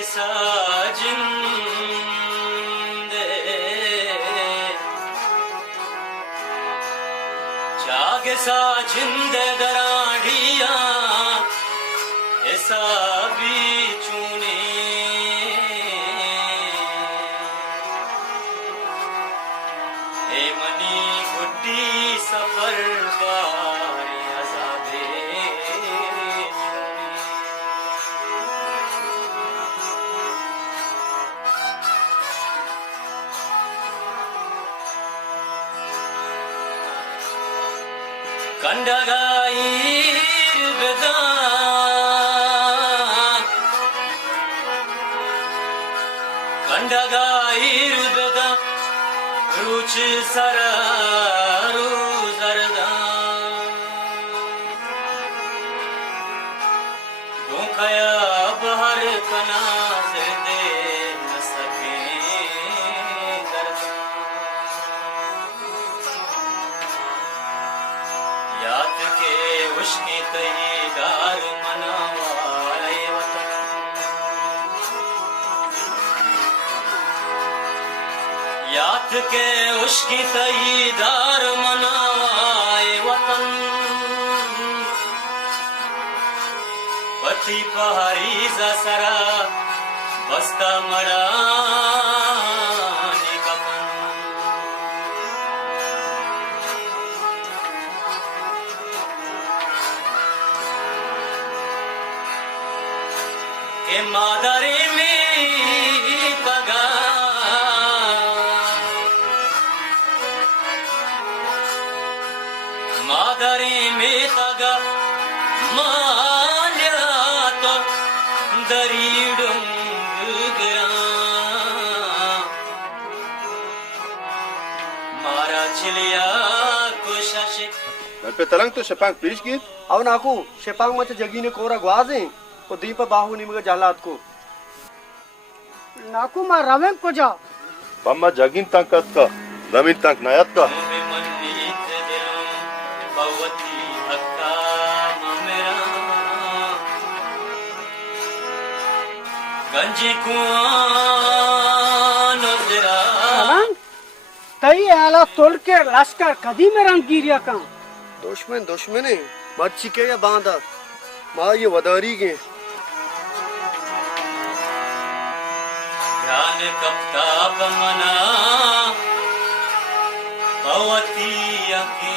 साजिंदे जागे साजिंदे दराड़िया ऐसा भी चुने ए मनी गुड्डी सफर बारे अज़ाबे कंडगाईर बेदा कंडगाईर बेदा रुच सरारू जरदा भूखया बहर कना से दे न सके दरदा याद के उश्की तहीदार मनावाए वतन याद के उश्की तहीदार मनावाए वतन पति पहाड़ी जसरा बस्ता मरानी कपन के मादरे में तगा मादरे में तगा माल्या तो दरीडुम गुगरा मारा चिलिया कुशाशे पे तरंग तो शपांग प्लीज गिर अव नाकू शेपांग मच जगीने कोरा ग्वाजे को दीप बाहु निमग जालात को नाकू मा रवें को जा बम्मा जगिन तंकत का रमीन तंक नयत का मनीत दिलों भगवती हक्का मेरा गंजी कुआं नजरा रंग तई आला तोड़ के लश्कर कदी में रंग गिरिया का दुश्मन दुश्मने मच्छी के या बांधा मां ये वदारी के ध्यान कप्ताप मना भगवती अके